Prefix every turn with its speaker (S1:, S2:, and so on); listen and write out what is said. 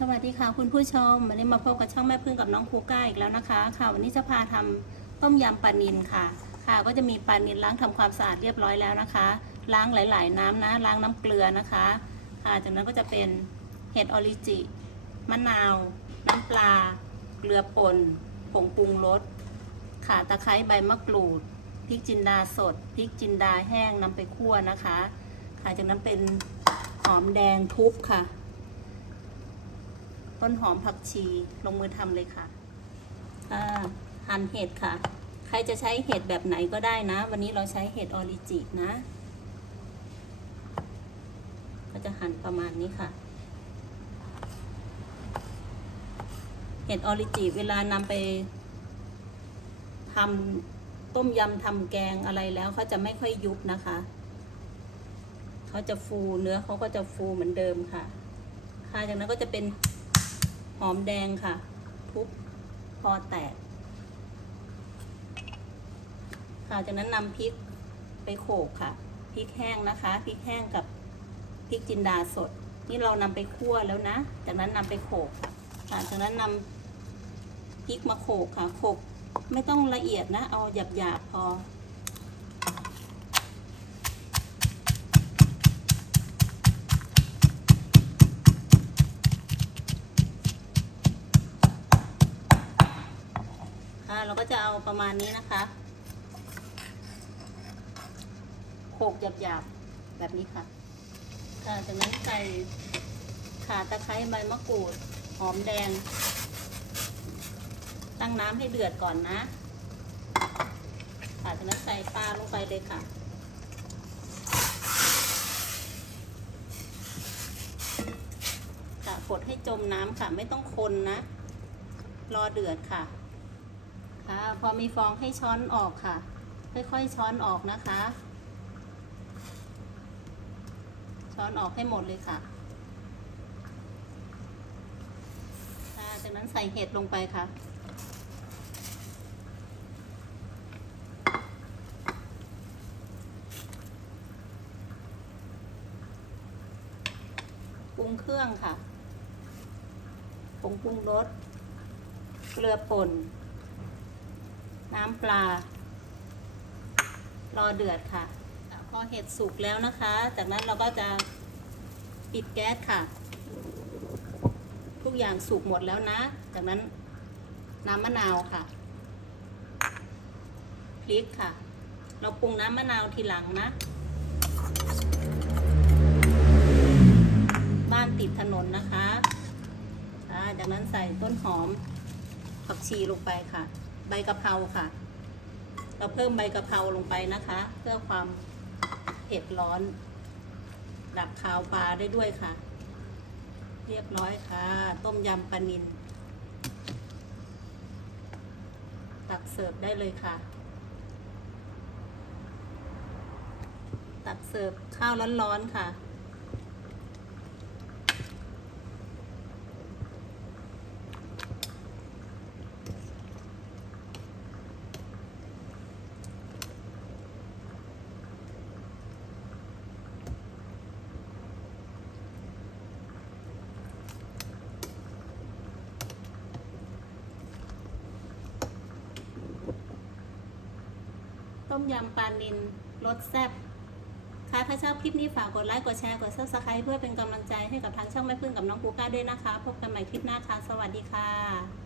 S1: สวัสดีค่ะคุณผู้ชมวันนี้มาพบกับช่องแม่พึ่งกับน้องครูก้าอีกแล้วนะคะ ค่ะ วันนี้จะพาทำต้มยำปลานิลค่ะ ค่ะ ก็จะมีปลานิลล้างทำความสะอาดเรียบร้อยแล้วนะคะ ล้างหลาย ๆ น้ำนะ ล้างน้ำเกลือนะคะค่ะจากนั้นก็จะเป็นเห็ดออริจิมะนาว น้ำปลา เกลือป่นผงปรุงรสข่าตะไคร้ใบมะกรูดพริกจินดาสดพริกจินดาแห้งนำไปคั่วนะคะ ค่ะจากนั้นเป็นหอมแดงทุบค่ะ ต้นหอมผักชี ลงมือทำเลยค่ะหั่นเห็ดค่ะ ใครจะใช้เห็ดแบบไหนก็ได้นะ วันนี้เราใช้เห็ดออริจินะ ก็จะหั่นประมาณนี้ค่ะ เห็ดออริจิเวลานำไปทำต้มยำทำแกงอะไรแล้วเขาจะไม่ค่อยยุบนะคะเขาจะฟูเนื้อเขาก็จะฟูเหมือนเดิมค่ะ ค่ะจากนั้นก็จะเป็น อมแดงค่ะทุบพอแตก ค่ะจากนั้นนำพริกไปโขลกค่ะพริกแห้งนะคะพริกแห้งกับพริกจินดาสด นี่เรานำไปคั่วแล้วนะ จากนั้นนำไปโขลกค่ะจากนั้นนำพริกมาโขลกค่ะโขลกไม่ต้องละเอียดนะ เอาหยาบๆพอ เราก็จะเอาประมาณนี้นะคะโขกหยาบๆ แบบนี้ค่ะค่ะจากนั้นใส่ข่าตะไคร้ใบมะกรูด หอมแดง ตั้งน้ำให้เดือดก่อนนะค่ะจากนั้นใส่ปลาลงไปเลยค่ะค่ะกดให้จมน้ำค่ะ ไม่ต้องคนนะ รอเดือดค่ะ พอมีฟองให้ช้อนออกค่ะ ค่อยๆช้อนออกนะคะ ช้อนออกให้หมดเลยค่ะค่ะจากนั้นใส่เห็ดลงไปค่ะปรุงเครื่องค่ะผงปรุงรส เกลือป่น น้ำปลา รอเดือดค่ะ พอเห็ดสุกแล้วนะคะ จากนั้นเราก็จะปิดแก๊สค่ะ ทุกอย่างสุกหมดแล้วนะ จากนั้นน้ำมะนาวค่ะพริกค่ะ เราปรุงน้ำมะนาวทีหลังนะ บ้านติดถนนนะคะจากนั้นใส่ต้นหอมผักชีลงไปค่ะ ใบกะเพราค่ะ เราเพิ่มใบกะเพราลงไปนะคะ เพื่อความเผ็ดร้อน ดับคาวปลาได้ด้วยค่ะ เรียบร้อยค่ะ ต้มยำปลานิลตักเสิร์ฟได้เลยค่ะ ตักเสิร์ฟข้าวร้อนๆค่ะ ต้มยำปลานิลรสแซ่บค่ะถ้าชอบคลิปนี้ฝากกดไลค์กดแชร์กดซับสไครต์เพื่อเป็นกำลังใจให้กับทางช่องแม่พึ่งกับน้องกูก้าด้วยนะคะ พบกันใหม่คลิปหน้าค่ะ สวัสดีค่ะ